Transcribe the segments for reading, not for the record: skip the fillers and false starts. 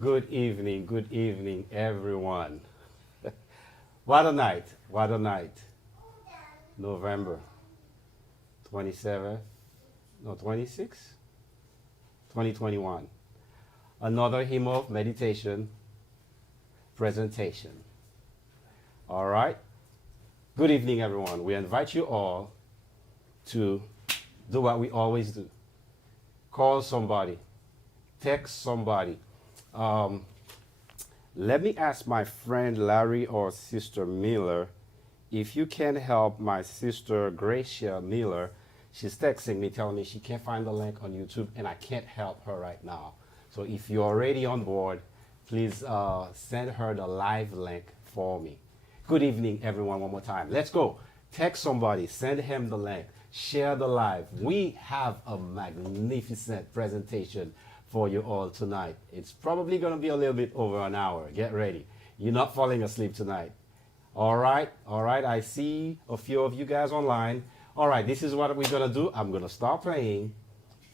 Good evening, everyone. What a night, what a night. November 27th, no, 26th, 2021. Another hymn of meditation presentation. All right. Good evening, everyone. We invite you all to do what we always do. Call somebody, text somebody. Um, Let me ask my friend Larry or Sister Miller if you can help my sister Gracia Miller. She's texting me telling me she can't find the link on YouTube and I can't help her right now. So if you're already on board, please send her the live link for me. Good evening, everyone, one more time. Let's go. Text somebody, send him the link, share the live. We have a magnificent presentation for you all tonight. It's probably going to be a little bit over an hour. Get ready. You're not falling asleep tonight. All right. I see a few of you guys online. All right, this is what we're going to do. I'm going to start playing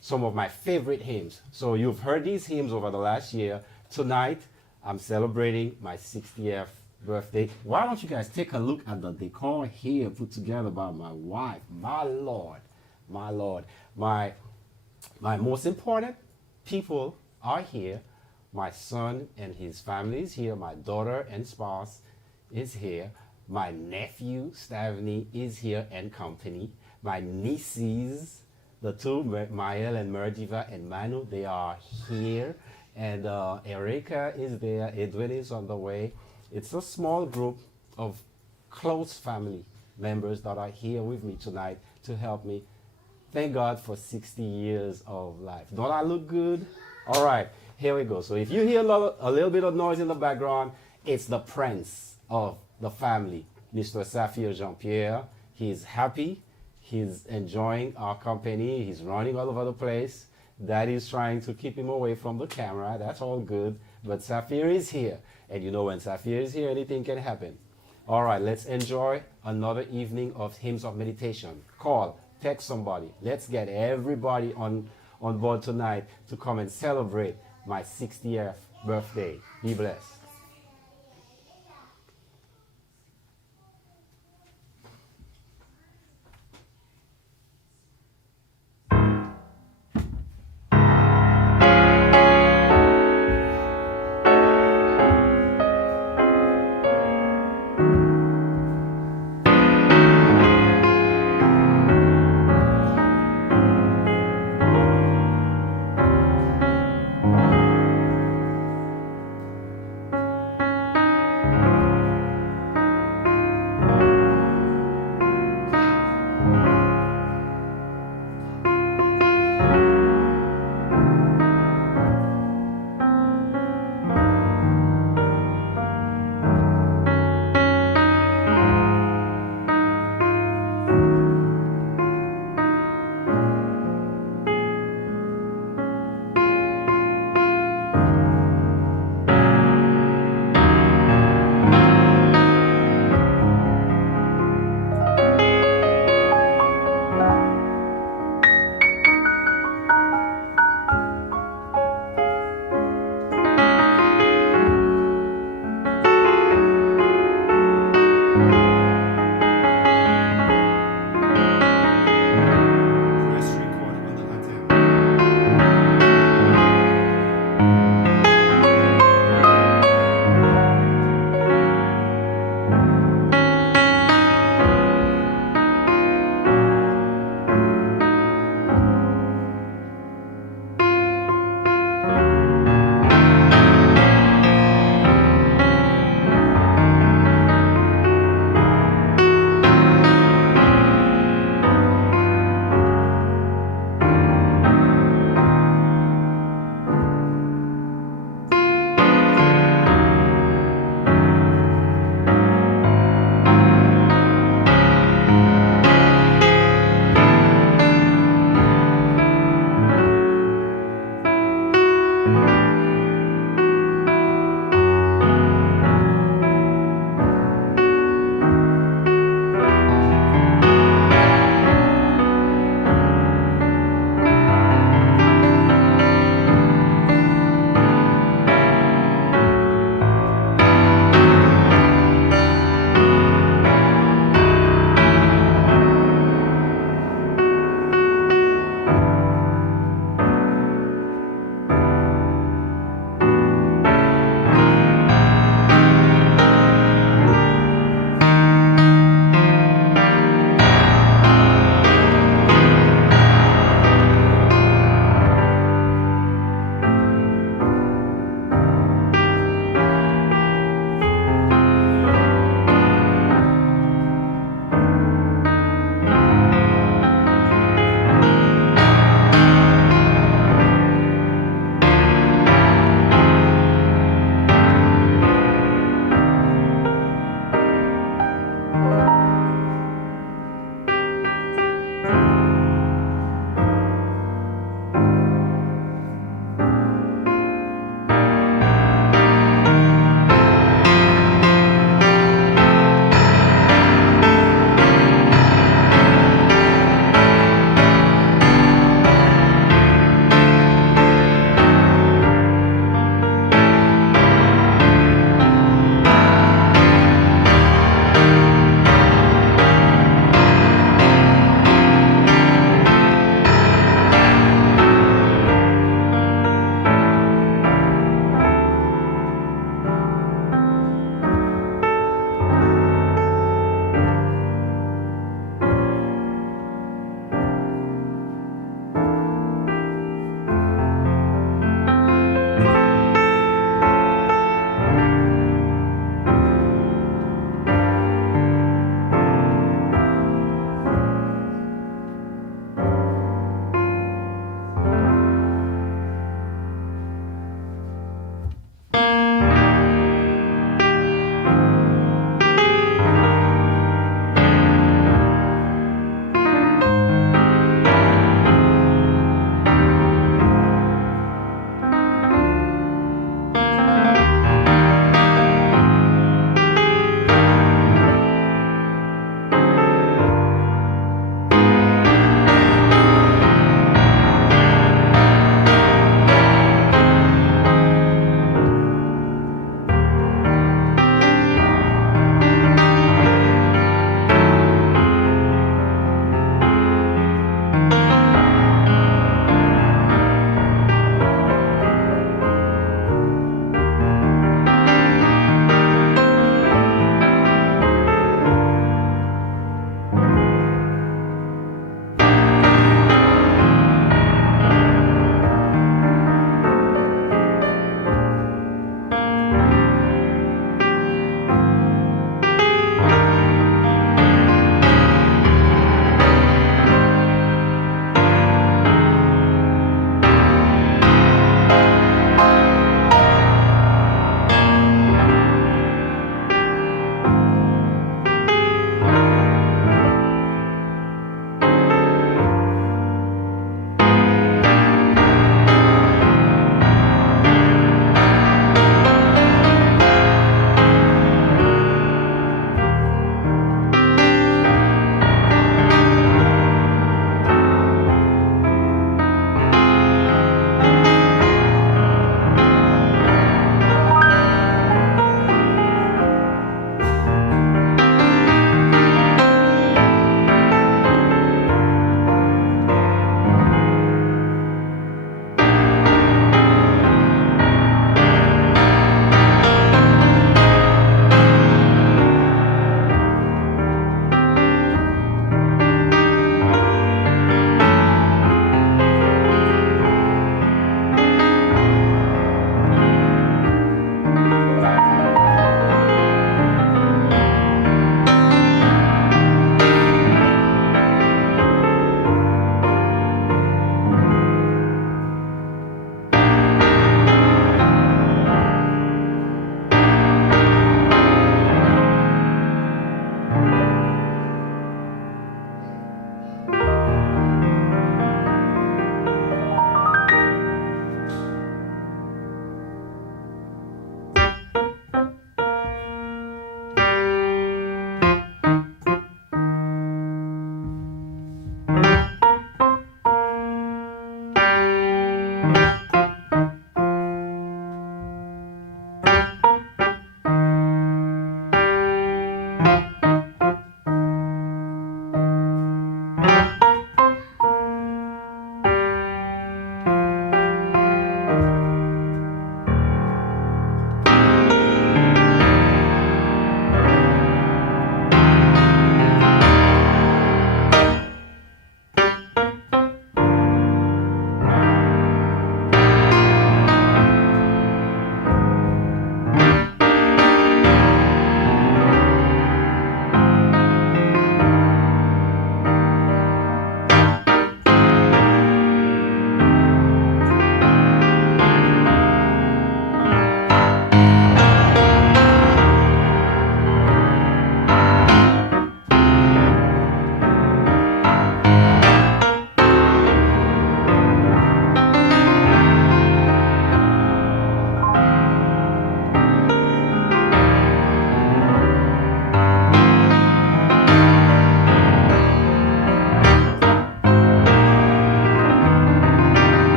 some of my favorite hymns. So you've heard these hymns over the last year. Tonight, I'm celebrating my 60th birthday. Why don't you guys take a look at the decor here put together by my wife? My Lord, my most important people are here. My son and his family is here. My daughter and spouse is here. My nephew, Stavney, is here and company. My nieces, the two, Mael and Merdiva and Manu, they are here. And Erika is there. Edwin is on the way. It's a small group of close family members that are here with me tonight to help me. Thank God for 60 years of life. Don't I look good? All right, here we go. So if you hear a little bit of noise in the background, it's the prince of the family, Mr. Saphir Jean-Pierre. He's happy. He's enjoying our company. He's running all over the place. Daddy's trying to keep him away from the camera. That's all good. But Saphir is here. And you know when Saphir is here, anything can happen. All right, let's enjoy another evening of hymns of meditation. Call, text somebody. Let's get everybody on board tonight to come and celebrate my 60th birthday. Be blessed.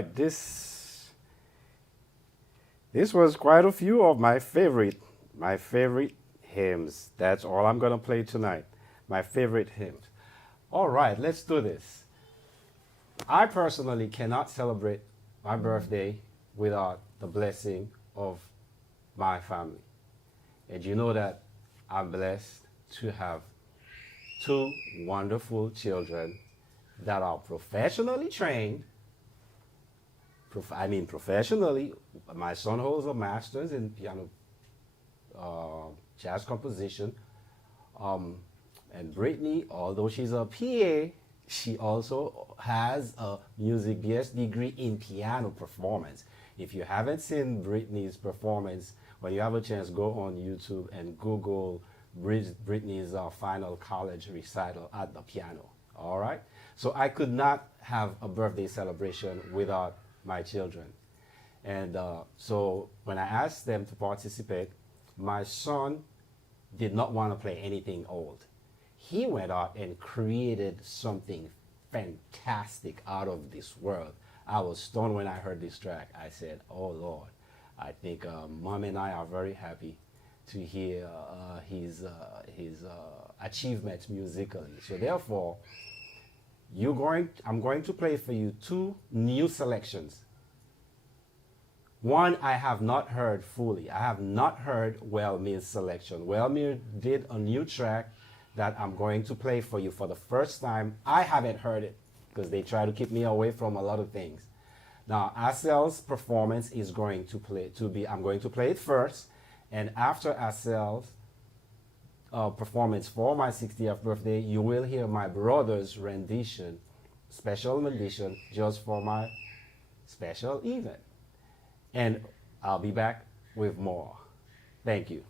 right, this was quite a few of my favorite hymns. That's all I'm gonna play tonight. My favorite hymns. All right, let's do this. I personally cannot celebrate my birthday without the blessing of my family. And you know that I'm blessed to have two wonderful children that are professionally trained. Professionally. My son holds a master's in piano, jazz composition. And Brittany, although she's a PA, she also has a music BS degree in piano performance. If you haven't seen Brittany's performance, when you have a chance, go on YouTube and Google Brittany's final college recital at the piano. All right? So I could not have a birthday celebration without my children. And so when I asked them to participate, my son did not want to play anything old. He went out and created something fantastic out of this world. I was stunned when I heard this track. I said, oh Lord, I think Mom and I are very happy to hear his achievements musically. So therefore, I'm going to play for you two new selections. One I have not heard fully. I have not heard Wellmere's selection. Wellmere did a new track that I'm going to play for you for the first time. I haven't heard it because they try to keep me away from a lot of things. Now, Assel's performance is going to I'm going to play it first, and after Assel's performance for my 60th birthday, you will hear my brother's special rendition just for my special event. And I'll be back with more. Thank you.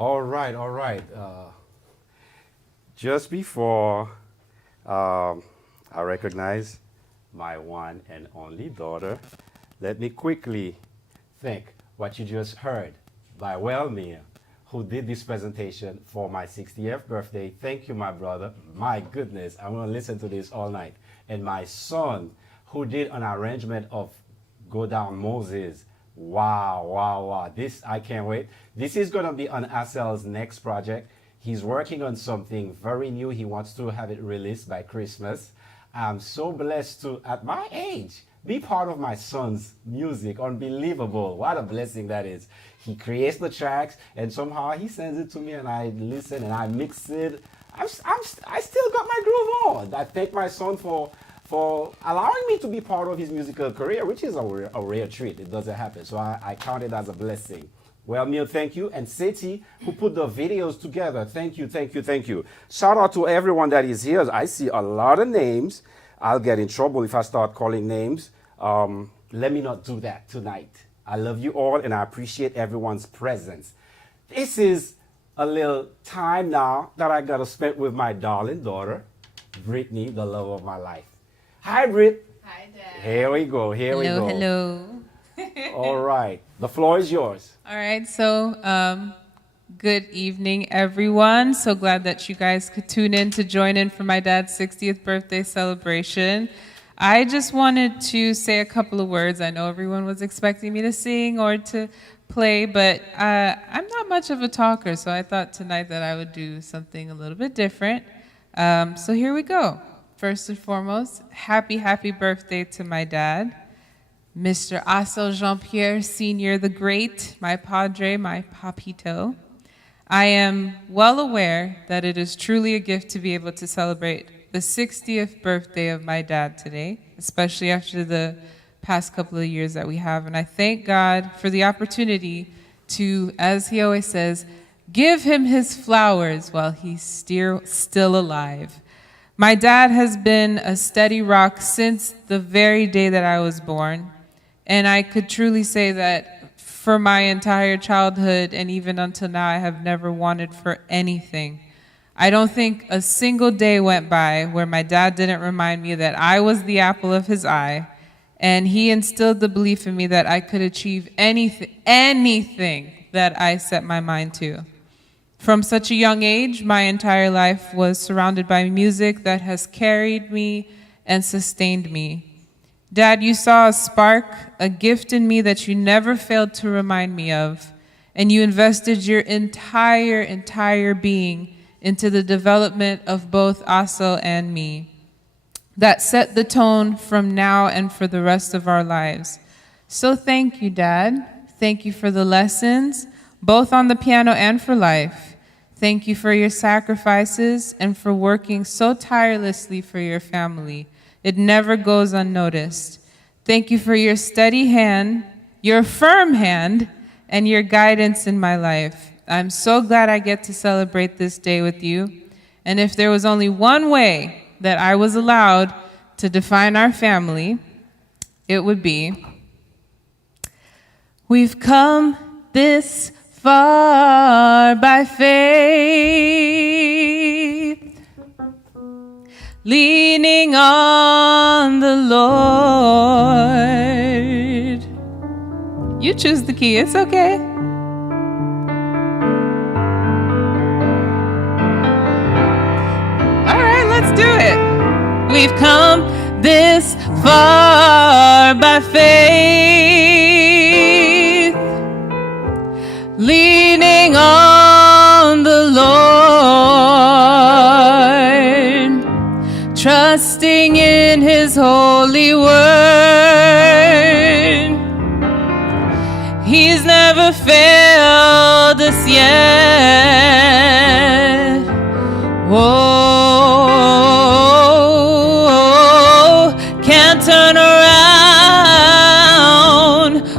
All right, all right. Just before I recognize my one and only daughter, let me quickly thank what you just heard by Wellmere, who did this presentation for my 60th birthday. Thank you, my brother. My goodness, I'm going to listen to this all night. And my son, who did an arrangement of Go Down Moses. Wow, wow, wow. This, I can't wait. This is going to be on Assel's next project. He's working on something very new. He wants to have it released by Christmas. I'm so blessed to, at my age, be part of my son's music. Unbelievable. What a blessing that is. He creates the tracks and somehow he sends it to me and I listen and I mix it. I still got my groove on. I thank my son for allowing me to be part of his musical career, which is a rare treat. It doesn't happen. So I count it as a blessing. Well, Neil, thank you. And Seti, who put the videos together. Thank you, thank you, thank you. Shout out to everyone that is here. I see a lot of names. I'll get in trouble if I start calling names. Let me not do that tonight. I love you all and I appreciate everyone's presence. This is a little time now that I got to spend with my darling daughter, Brittany, the love of my life. Hi, Britt. Hi, Dad. Here we go. Here we go. Hello. All right. The floor is yours. All right. So, good evening, everyone. So glad that you guys could tune in to join in for my dad's 60th birthday celebration. I just wanted to say a couple of words. I know everyone was expecting me to sing or to play, but I'm not much of a talker, so I thought tonight that I would do something a little bit different. So here we go. First and foremost, happy birthday to my dad, Mr. Assel Jean-Pierre Sr. the Great, my padre, my papito. I am well aware that it is truly a gift to be able to celebrate the 60th birthday of my dad today, especially after the past couple of years that we have. And I thank God for the opportunity to, as he always says, give him his flowers while he's still alive. My dad has been a steady rock since the very day that I was born. And I could truly say that for my entire childhood and even until now, I have never wanted for anything. I don't think a single day went by where my dad didn't remind me that I was the apple of his eye, and he instilled the belief in me that I could achieve anything that I set my mind to. From such a young age, my entire life was surrounded by music that has carried me and sustained me. Dad, you saw a spark, a gift in me that you never failed to remind me of, and you invested your entire being into the development of both Assel and me. That set the tone from now and for the rest of our lives. So thank you, Dad. Thank you for the lessons, both on the piano and for life. Thank you for your sacrifices and for working so tirelessly for your family. It never goes unnoticed. Thank you for your steady hand, your firm hand, and your guidance in my life. I'm so glad I get to celebrate this day with you. And if there was only one way that I was allowed to define our family, it would be, we've come this far by faith, leaning on the Lord. You choose the key, it's okay. Let's do it. We've come this far by faith, leaning on the Lord, trusting in his holy word. He's never failed us yet. Can't turn around.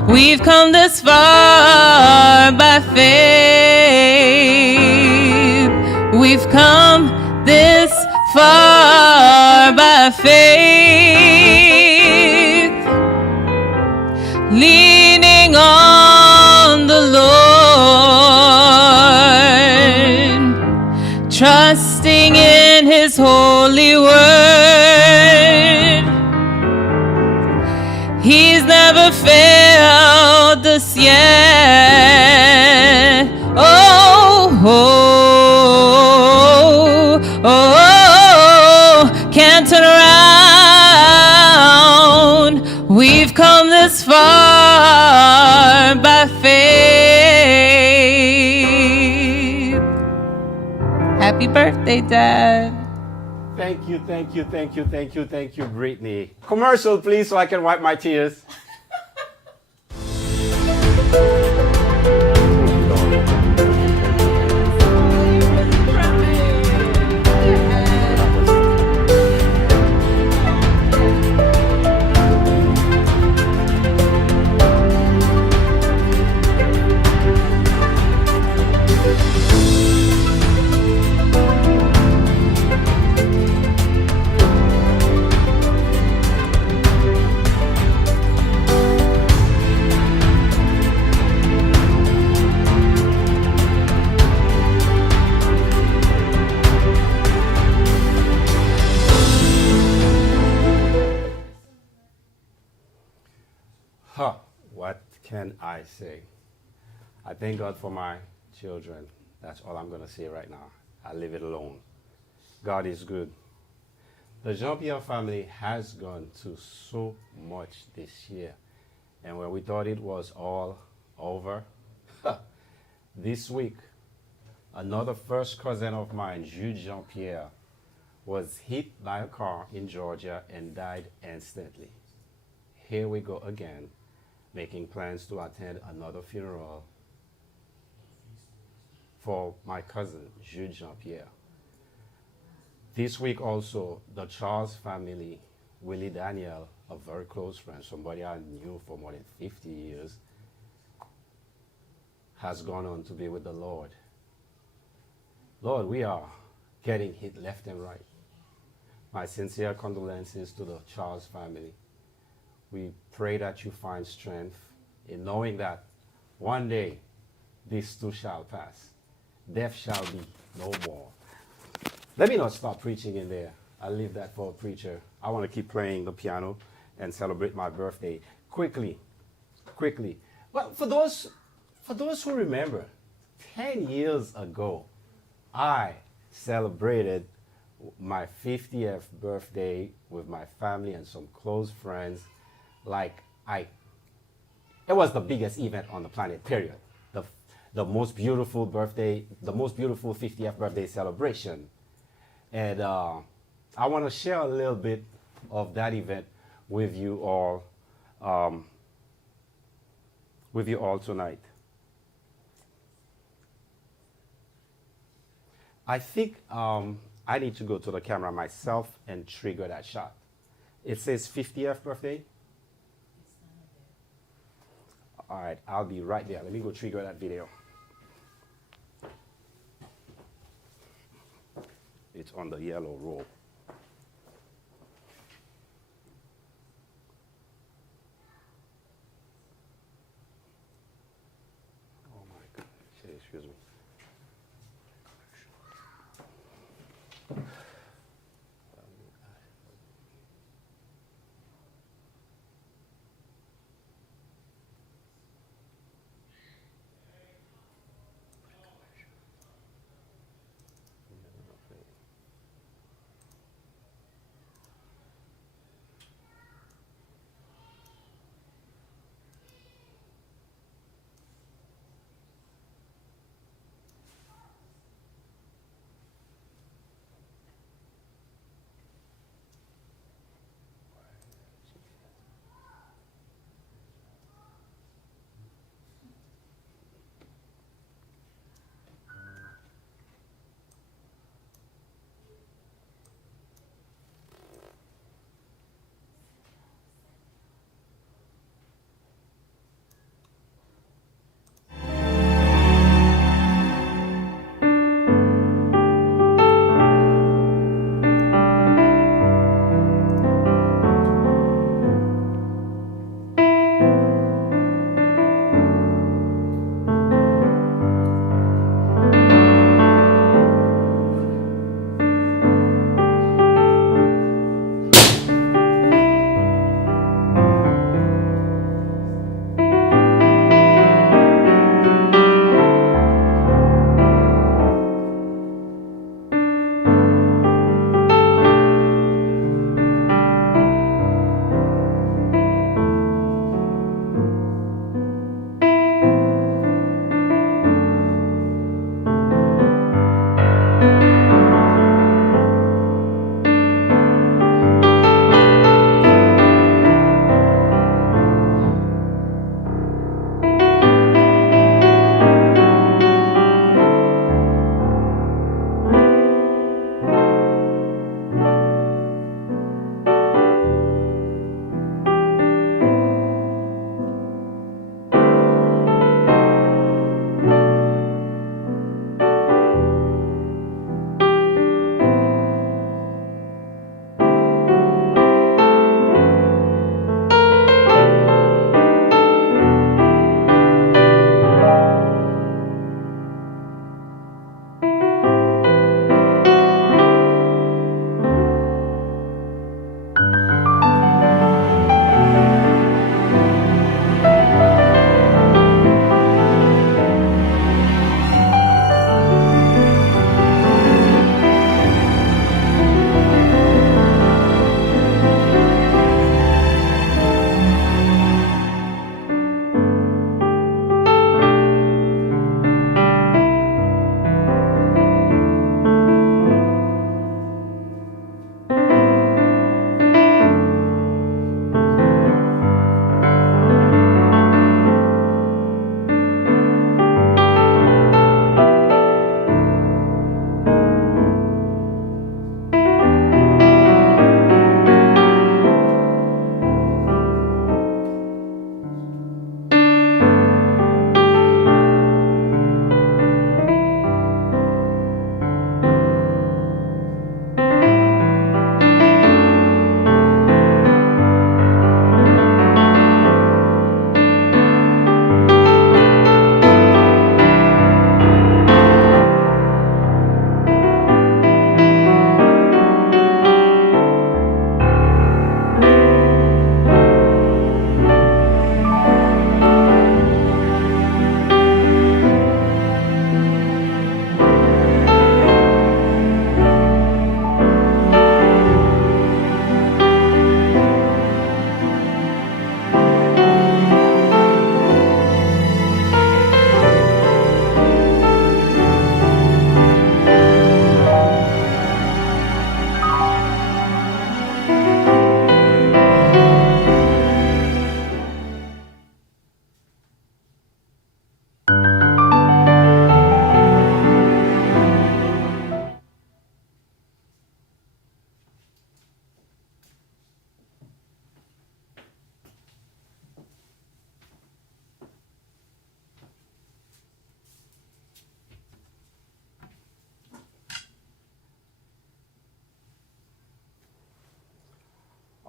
We've come this far by faith. We've come this far by faith, leaning on the Lord. by faith. Happy birthday, Dad. Thank you, thank you, thank you, thank you, thank you, Brittany. Commercial, please, so I can wipe my tears. Huh, what can I say? I thank God for my children. That's all I'm going to say right now. I leave it alone. God is good. The Jean-Pierre family has gone through so much this year. And when we thought it was all over, this week, another first cousin of mine, Jude Jean-Pierre, was hit by a car in Georgia and died instantly. Here we go again, making plans to attend another funeral for my cousin, Jude Jean-Pierre. This week also, the Charles family, Willie Daniel, a very close friend, somebody I knew for more than 50 years, has gone on to be with the Lord. Lord, we are getting hit left and right. My sincere condolences to the Charles family. We pray that you find strength in knowing that one day this too shall pass. Death shall be no more. Let me not stop preaching in there. I'll leave that for a preacher. I want to keep playing the piano and celebrate my birthday. Quickly. Well, for those who remember, 10 years ago, I celebrated my 50th birthday with my family and some close friends. It was the biggest event on the planet, period. The most beautiful birthday, the most beautiful 50th birthday celebration. And I want to share a little bit of that event with you all tonight. I think I need to go to the camera myself and trigger that shot. It says 50th birthday. All right, I'll be right there. Let me go trigger that video. It's on the yellow roll. Oh my God, excuse me.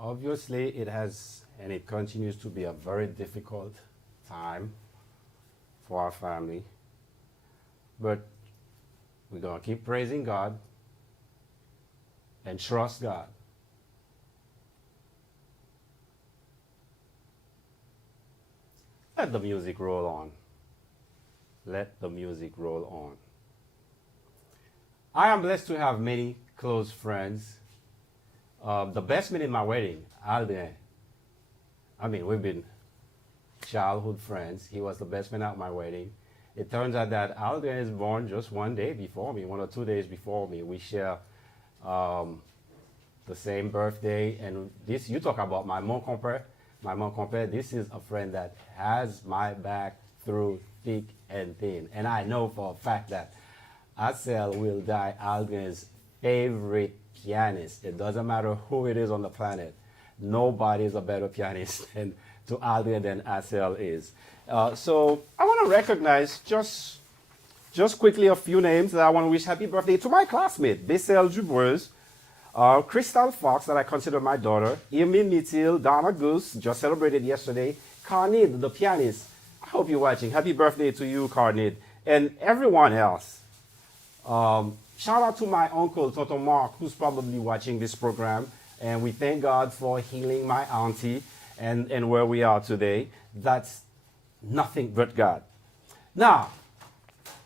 Obviously, it has and it continues to be a very difficult time for our family. But we're going to keep praising God and trust God. Let the music roll on. Let the music roll on. I am blessed to have many close friends. The best man in my wedding, Alden. I mean, we've been childhood friends. He was the best man at my wedding. It turns out that Alden is born just one day before me, 1 or 2 days before me. We share the same birthday. And this, you talk about my mon compere. My mon compere, this is a friend that has my back through thick and thin. And I know for a fact that Assel will die Alden's favorite pianist. It doesn't matter who it is on the planet. Nobody is a better pianist to Alden than Assel is. So I want to recognize just quickly a few names that I want to wish happy birthday to my classmate, Bessel Dubreuse, Crystal Fox, that I consider my daughter, Emile Mitil, Donna Goose, just celebrated yesterday, Carnid, the pianist. I hope you're watching. Happy birthday to you, Carnid, and everyone else. Shout out to my uncle, Toto Mark, who's probably watching this program. And we thank God for healing my auntie and where we are today. That's nothing but God. Now,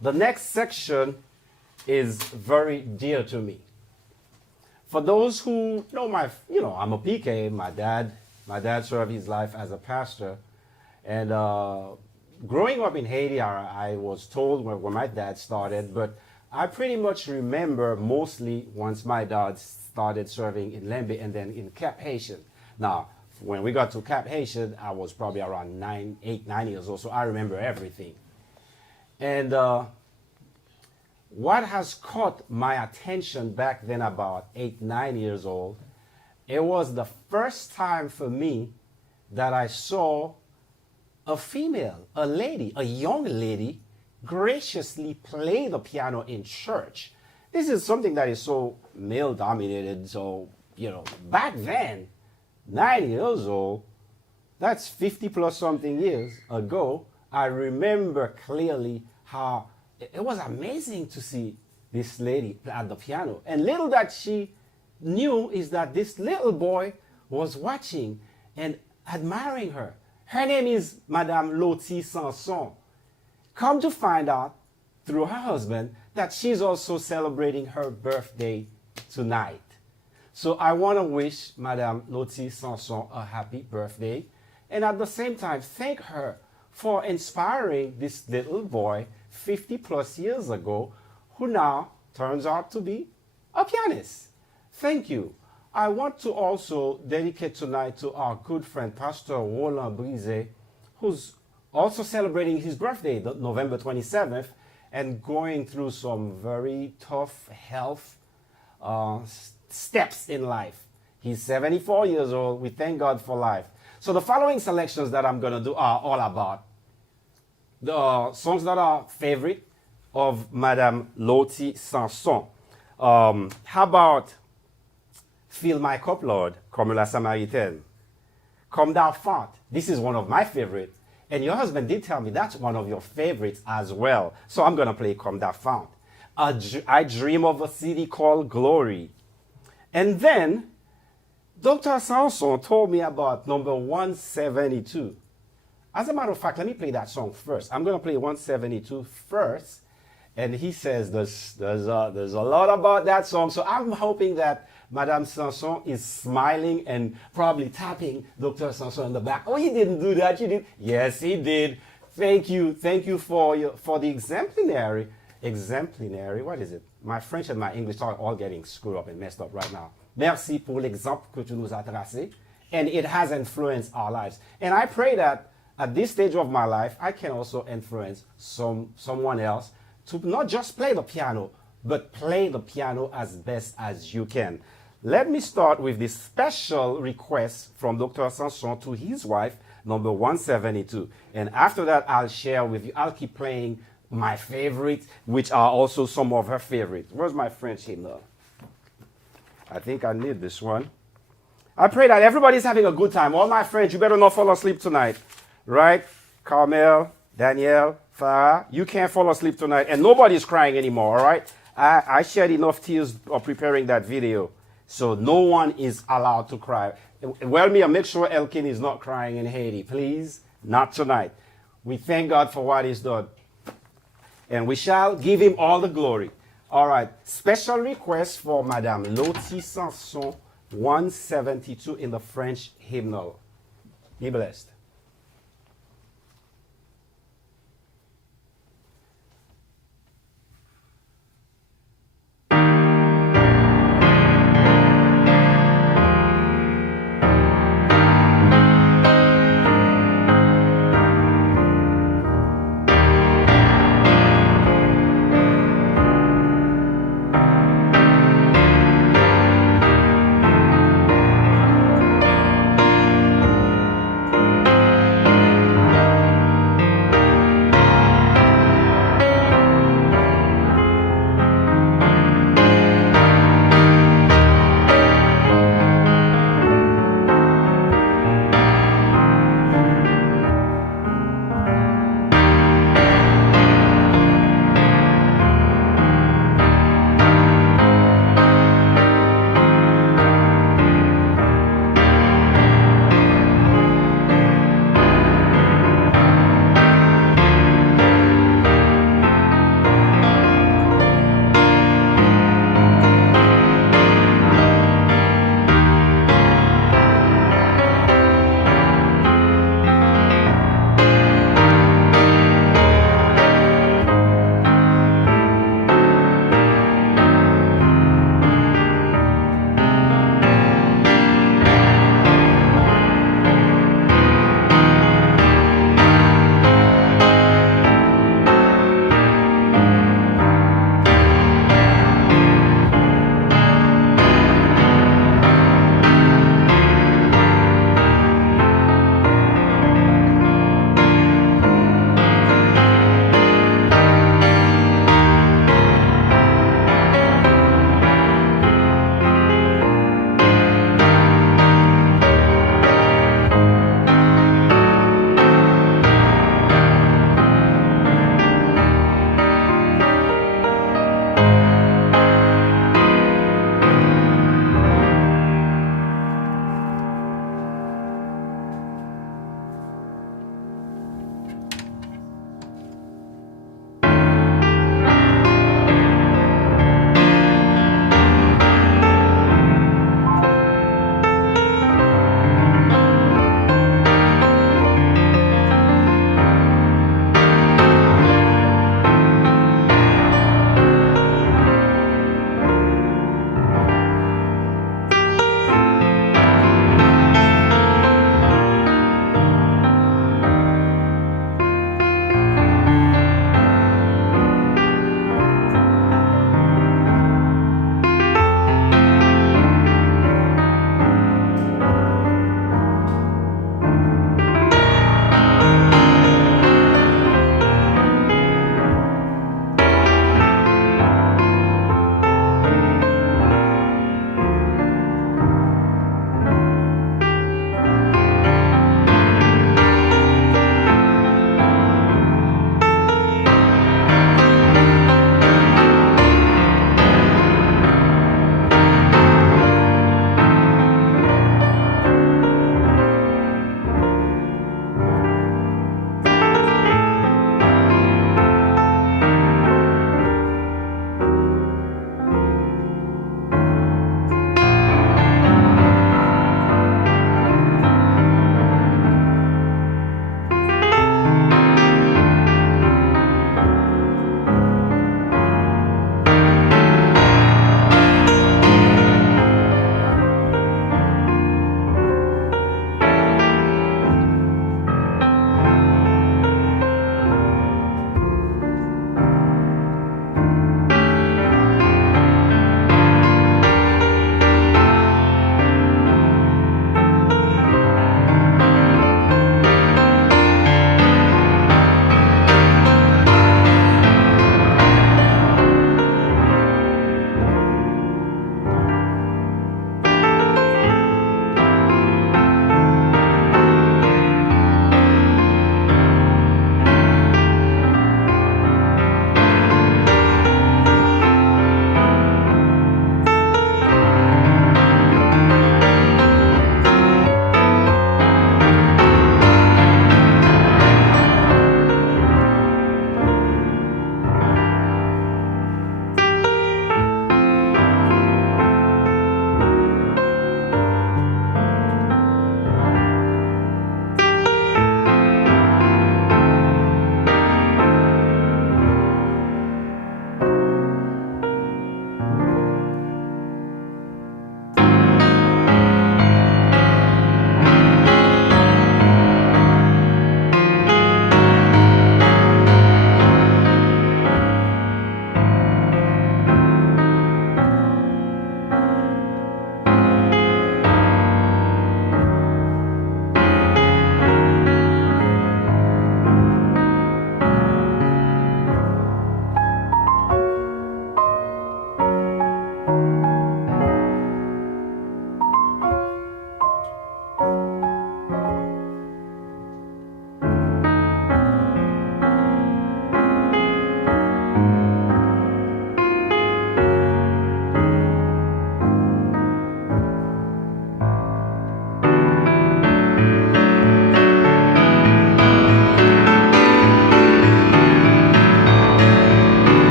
the next section is very dear to me. For those who know I'm a PK. My dad served his life as a pastor. And growing up in Haiti, I was told when my dad started, but I pretty much remember mostly once my dad started serving in Lembe and then in Cap Haitian. Now, when we got to Cap Haitian, I was probably around 8, 9 years old, so I remember everything. And what has caught my attention back then, about 8, 9 years old, it was the first time for me that I saw a female, a lady, a young lady, graciously play the piano in church. This is something that is so male dominated. So, back then, 9 years old, that's 50 plus something years ago, I remember clearly how it was amazing to see this lady play at the piano. And little that she knew is that this little boy was watching and admiring her. Her name is Madame Loti Sanson. Come to find out through her husband that she's also celebrating her birthday tonight. So I want to wish Madame Loti Sanson a happy birthday, and at the same time thank her for inspiring this little boy 50 plus years ago who now turns out to be a pianist. Thank you. I want to also dedicate tonight to our good friend Pastor Roland Brise, who's also celebrating his birthday, November 27th, and going through some very tough health steps in life. He's 74 years old. We thank God for life. So the following selections that I'm going to do are all about the songs that are favorite of Madame Loti Sanson. How about Fill My Cup, Lord, comme la Samaritaine. Comme d'Enfant. This is one of my favorites. And your husband did tell me that's one of your favorites as well. So I'm going to play Comme d'Enfant. I Dream of a City Called Glory. And then Dr. Sanson told me about number 172. As a matter of fact, let me play that song first. I'm going to play 172 first. And he says there's a lot about that song. So I'm hoping that Madame Sanson is smiling and probably tapping Dr. Sanson in the back. Oh, he didn't do that. You did. Yes, he did. Thank you for the exemplary. What is it? My French and my English are all getting screwed up and messed up right now. Merci pour l'exemple que tu nous as tracé. And it has influenced our lives. And I pray that at this stage of my life, I can also influence someone else to not just play the piano, but play the piano as best as you can. Let me start with this special request from Dr. Sanson to his wife, number 172. And after that, I'll share with you. I'll keep playing my favorites, which are also some of her favorites. Where's my French hymnal? I think I need this one. I pray that everybody's having a good time. All my friends, you better not fall asleep tonight, right? Carmel, Danielle, Farah, you can't fall asleep tonight, and nobody's crying anymore, all right? I shed enough tears preparing that video, so no one is allowed to cry. Well, Mia, make sure Elkin is not crying in Haiti, please. Not tonight. We thank God for what He's done, and we shall give Him all the glory. All right, special request for Madame Loti Sanson, 172 in the French hymnal. Be blessed.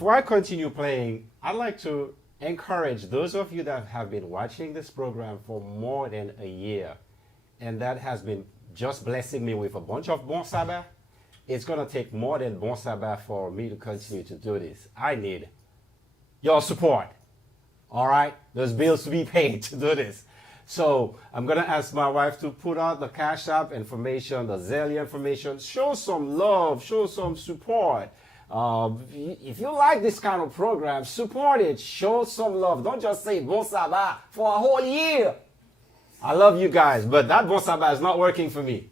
before I continue playing, I'd like to encourage those of you that have been watching this program for more than a year, and that has been just blessing me with a bunch of bon sabbat. It's going to take more than bon sabbat for me to continue to do this. I need your support. All right? There's bills to be paid to do this. So I'm going to ask my wife to put out the Cash App information, the Zelle information. Show some love. Show some support. If you like this kind of program, support it. Show some love. Don't just say bon sabbat for a whole year. I love you guys, but that bon sabbat is not working for me.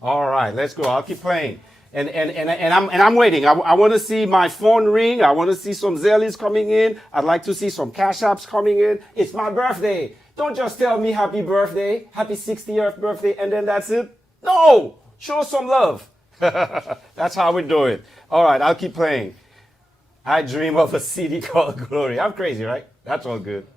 All right, let's go. I'll keep playing. And I'm waiting. I want to see my phone ring. I want to see some Zellies coming in. I'd like to see some Cash Apps coming in. It's my birthday. Don't just tell me happy birthday, happy 60th birthday, and then that's it. No, show some love. That's how we do it. All right, I'll keep playing. I dream of a city called Glory. I'm crazy, right? That's all good.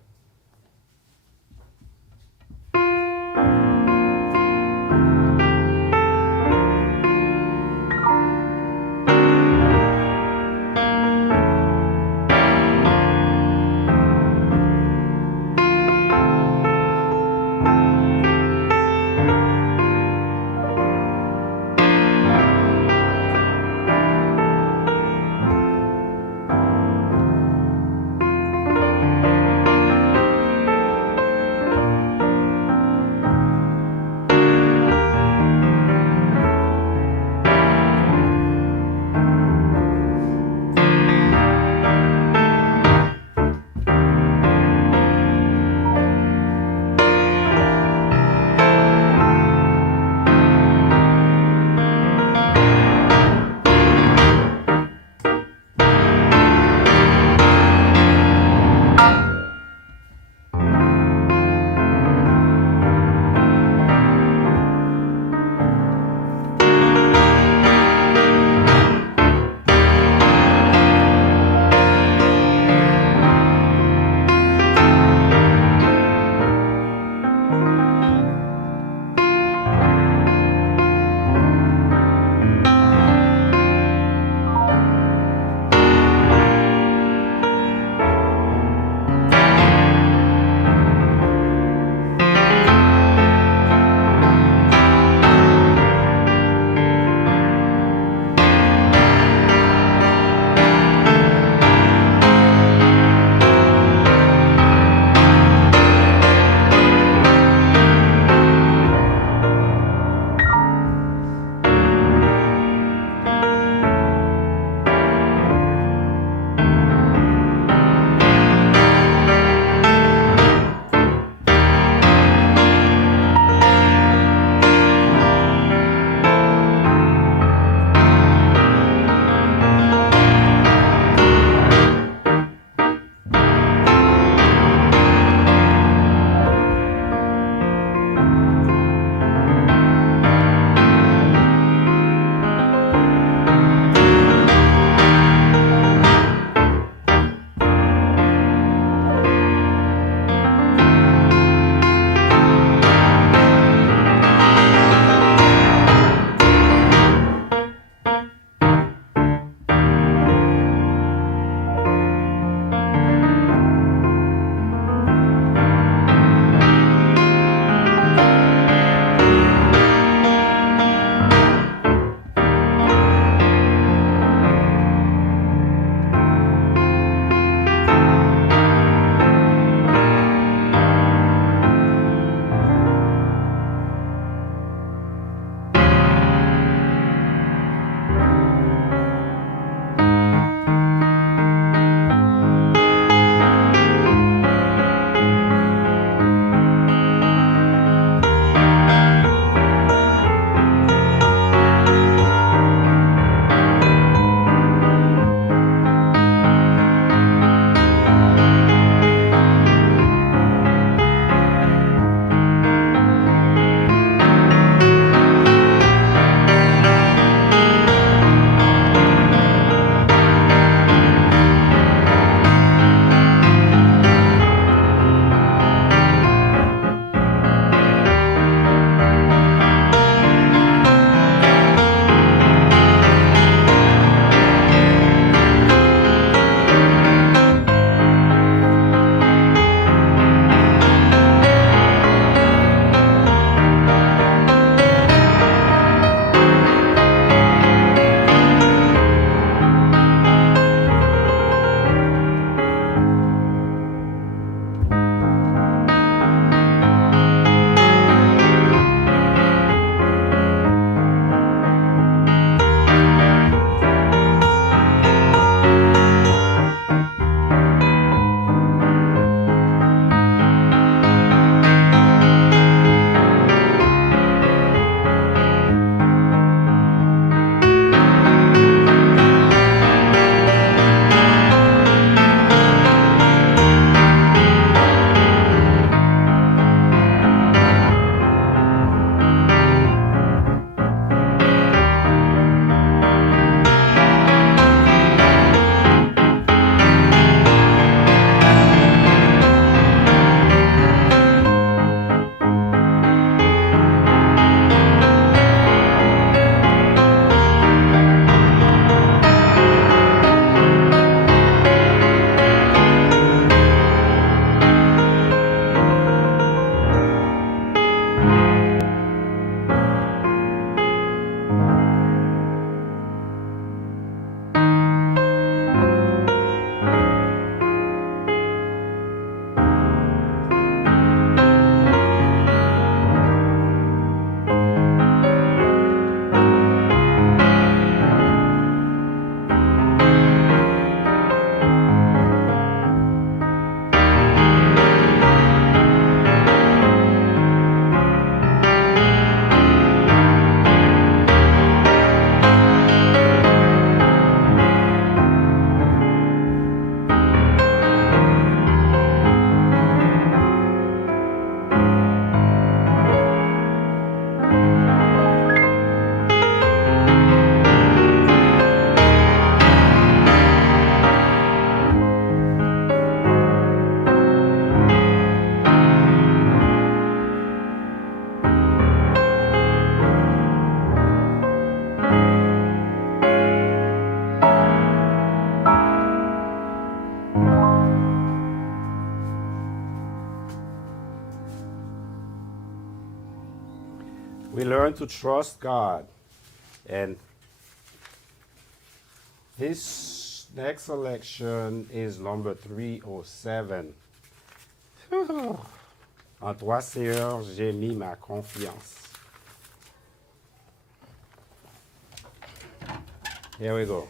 We learn to trust God. And this next selection is number 307. En toi, Seigneur, j'ai mis ma confiance. Here we go.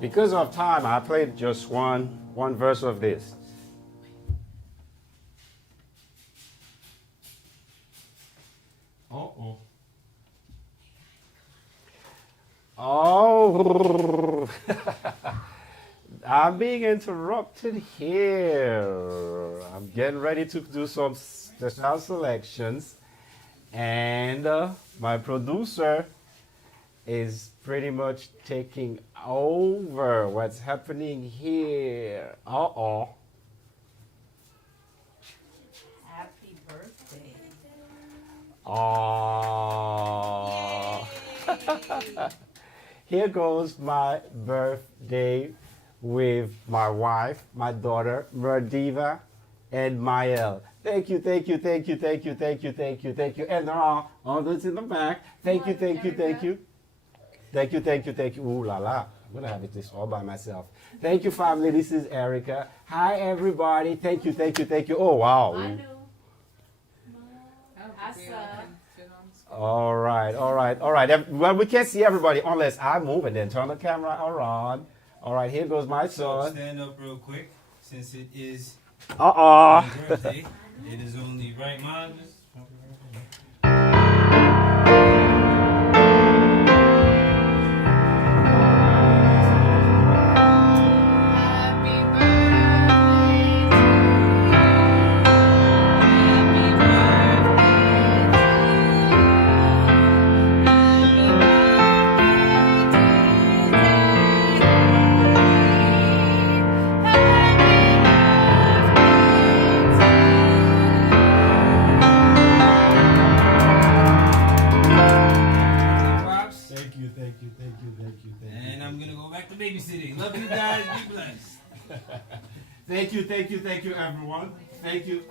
Because of time, I played just one verse of this. Uh-oh. Oh, I'm being interrupted here. I'm getting ready to do some special selections, and my producer is pretty much taking over what's happening here. Uh-oh. Happy birthday. Oh. Here goes my birthday with my wife, my daughter, Merdiva, and Mael. Thank you, thank you, thank you, thank you, thank you, thank you, thank you. And there are others in the back. Thank you, thank you, thank you. Thank you, thank you, thank you. Ooh la la. I'm going to have this all by myself. Thank you, family. This is Erica. Hi, everybody. Thank you, thank you, thank you. Oh, wow. Assel. All right, all right, all right. Well, we can't see everybody unless I move and then turn the camera around. All right, here goes my son. Stand up real quick, since it is Uh-oh. my birthday. It is only right, Mom. And I'm gonna go back to babysitting. Love you guys. Be blessed. Thank you, thank you, thank you, everyone. Thank you.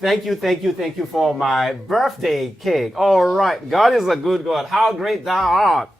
Thank you, thank you, thank you for my birthday cake. All right. God is a good God. How great thou art.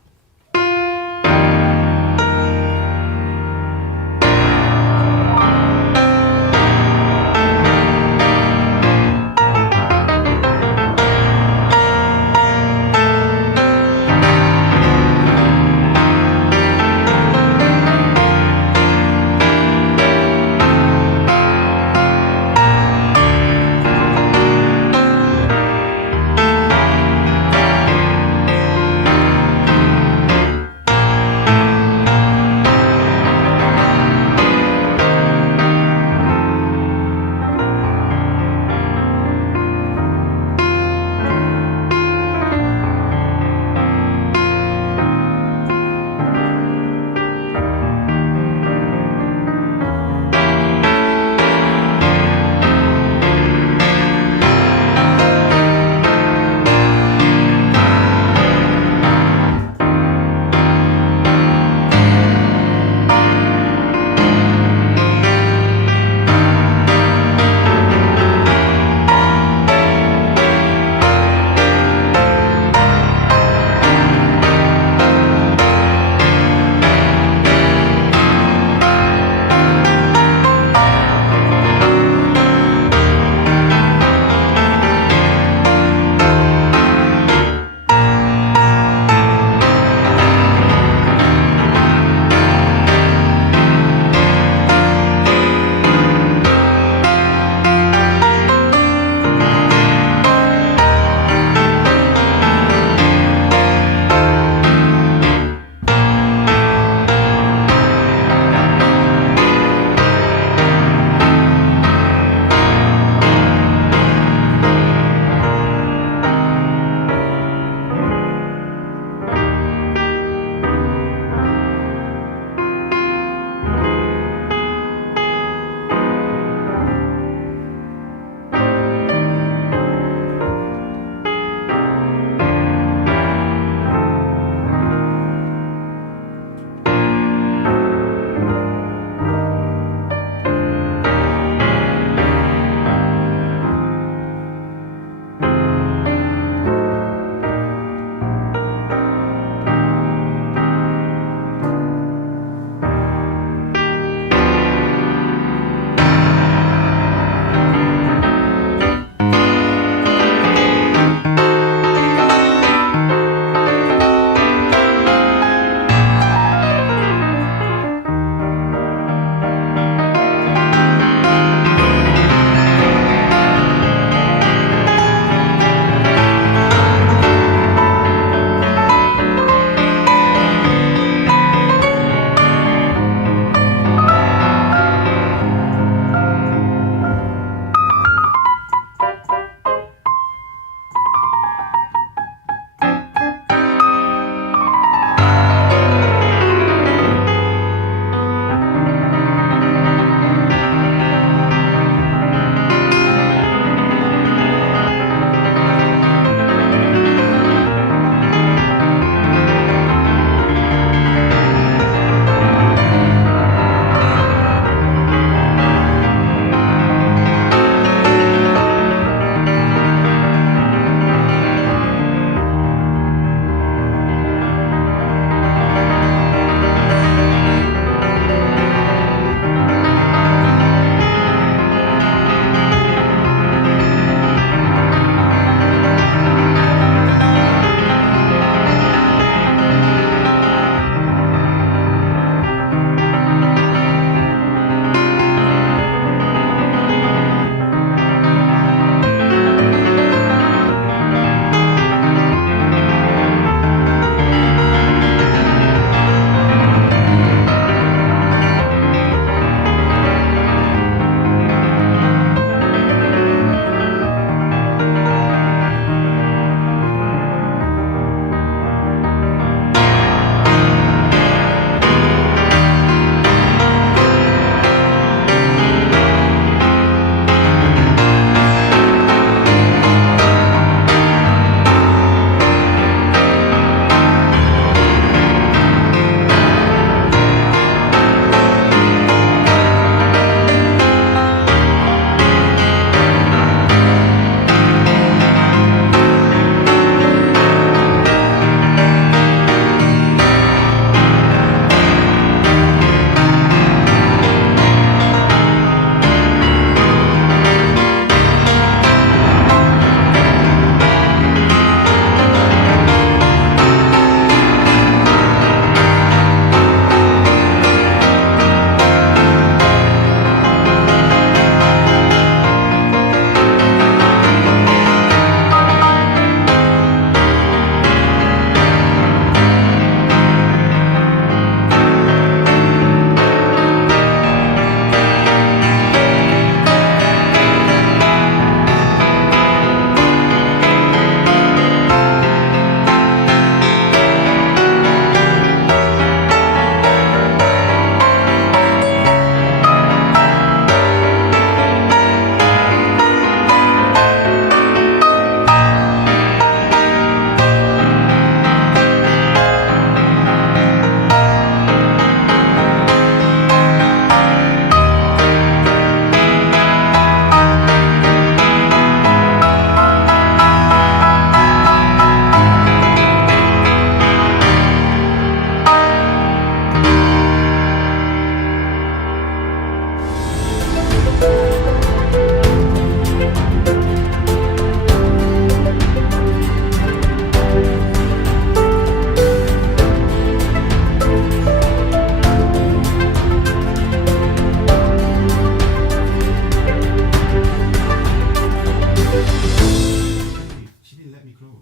close.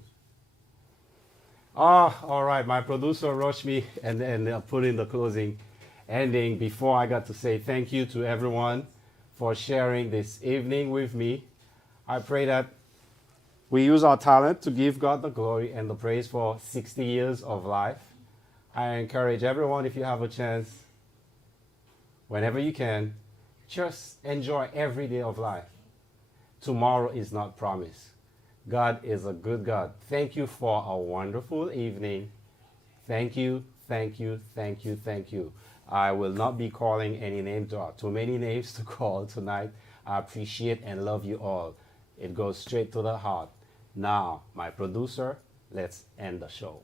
All right. My producer rushed me and put in the closing ending before I got to say thank you to everyone for sharing this evening with me. I pray that we use our talent to give God the glory and the praise for 60 years of life. I encourage everyone, if you have a chance, whenever you can, just enjoy every day of life. Tomorrow is not promised. God is a good God. Thank you for a wonderful evening. Thank you, thank you, thank you, thank you. I will not be calling any names. There are too many names to call tonight. I appreciate and love you all. It goes straight to the heart. Now, my producer, let's end the show.